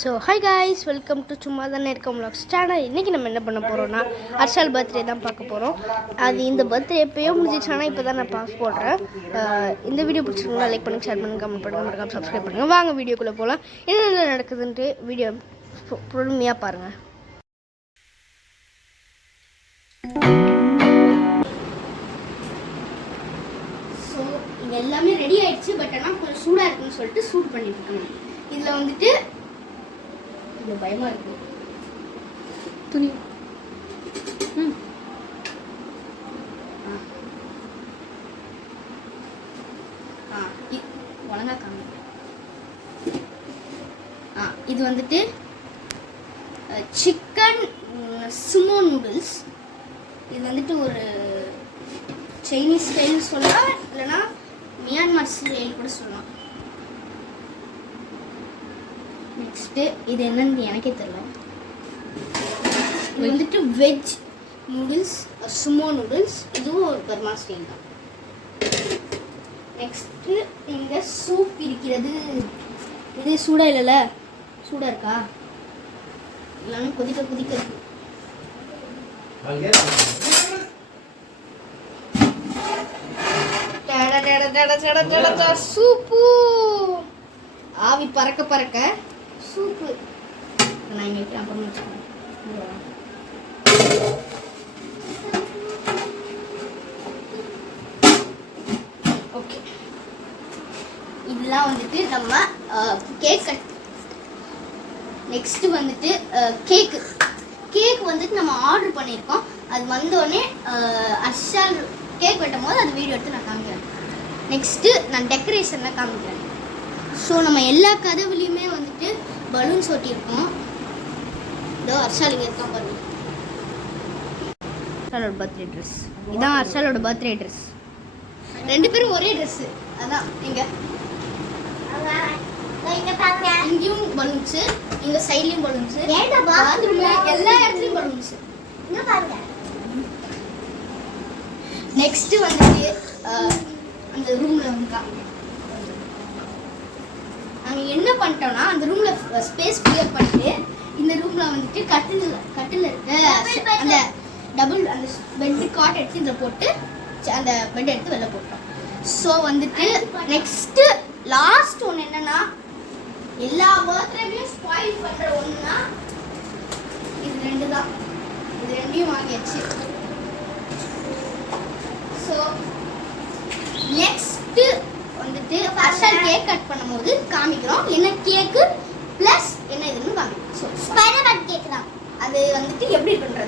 So hi guys, welcome to சும்மா தானே இருக்க vlogs சேனல். இன்றைக்கி நம்ம என்ன பண்ண போகிறோம்னா ஹர்ஷால் பர்த்டே தான் பார்க்க போகிறோம். அது இந்த பர்த்டே எப்போயோ முடிஞ்சிச்சானா இப்போ தான் நான் பாஸ் போடுறேன். இந்த வீடியோ பிடிச்சிருந்தா லைக் பண்ணுங்கள், ஷேர் பண்ணுங்கள், கமெண்ட் பண்ணுங்கள், மறக்காம சப்ஸ்கிரைப் பண்ணுங்கள். வாங்க வீடியோக்குள்ளே போகலாம். என்னென்ன நடக்குதுன்ட்டு வீடியோ பொறுமையாக பாருங்கள். ஸோ இது எல்லாமே ரெடி ஆயிடுச்சு. பட் ஆனால் கொஞ்சம் சூடாக இருக்குன்னு சொல்லிட்டு சூடு பண்ணிட்டு இருக்கேன். இதில் வந்துட்டு இது பயமா இருக்கு துணி. ஒழுங்கா காமி. இது வந்துட்டு சிக்கன் சுமோ நூடுல்ஸ். இது வந்துட்டு ஒரு சைனீஸ் ஸ்டைல் சொல்லலாம், இல்லைன்னா மியான்மர் ஸ்டைல் கூட சொல்லலாம். நெக்ஸ்ட்டு இது என்னன்னு எனக்கே தெரியல. இது வந்துட்டு வெஜ் நூடுல்ஸ், சுமோ நூடுல்ஸ். இதுவும் ஒரு பர்மா ஸ்டைல் தான். நெக்ஸ்ட்டு இங்கே சூப் இருக்கிறது. இது சூடாக இல்லைல்ல? சூடாக இருக்கா? எல்லாமே கொதிக்க கொதிக்க இருக்கு. சூப்பு ஆவி பறக்க பறக்க சூப்பு. நான் இங்கே அப்புறம் வச்சுக்கேன். ஓகே, இதெல்லாம் வந்துட்டு நம்ம கேக் கட். நெக்ஸ்ட் வந்துட்டு கேக் வந்துட்டு நம்ம ஆர்டர் பண்ணியிருக்கோம். அது வந்தோடனே ஹர்ஷால் கேக் வெட்டும் போது அது வீடியோ எடுத்து நான் காமிக்கிறேன். நெக்ஸ்ட்டு நான் டெக்கரேஷனில் காமிக்கிறேன். ஸோ நம்ம எல்லா கதவுலையுமே வந்துட்டு பலூன்ஸ் ஒட்டியிருக்கோம். இதோ ஹர்ஷால் இங்கே இருக்கான் பாருங்க. ஹர்ஷாலோட பர்த்டே ட்ரெஸ் இதான். ஹர்ஷாலோட பர்த்டே ட்ரெஸ். ரெண்டு பேரும் ஒரே ட்ரெஸ்ஸு. அதான் இங்கேயும் பலூன்ஸு, இங்கே சைட்லேயும் பலூன்ஸு, பாத்ரூம் எல்லா இடத்துலையும் பலூன்ஸு. நெக்ஸ்ட் வந்துட்டு அந்த ரூம்ல வந்துட்டா நாங்கள் என்ன பண்ணிட்டோம்னா, அந்த ரூம்ல ஸ்பேஸ் கிளியர் பண்ணிட்டு இந்த ரூம்ல வந்துட்டு கட்டில் இருக்க அந்த டபுள் அந்த பெட் காட் எடுத்து இதில் போட்டு அந்த பெட் எடுத்து வெளில போட்டோம். ஸோ வந்துட்டு நெக்ஸ்ட்டு லாஸ்ட் ஒன்று என்னன்னா, எல்லா பர்த்டேவையும் ஸ்பாயில் பண்ணுற ஒன்றுனா இது ரெண்டு தான். இது ரெண்டையும் வாங்கியாச்சு. ஸோ நெக்ஸ்ட்டு வந்துட்டு ஹர்ஷால் கேக் கட் பண்ணும்போது காமிக்கிறோம் என்ன கேக்கு ப்ளஸ் என்ன இதுன்னு காமிக்கிறோம். ஸோ ஸ்பைடர் கேக் தான். அது வந்துட்டு எப்படி இருக்குன்ற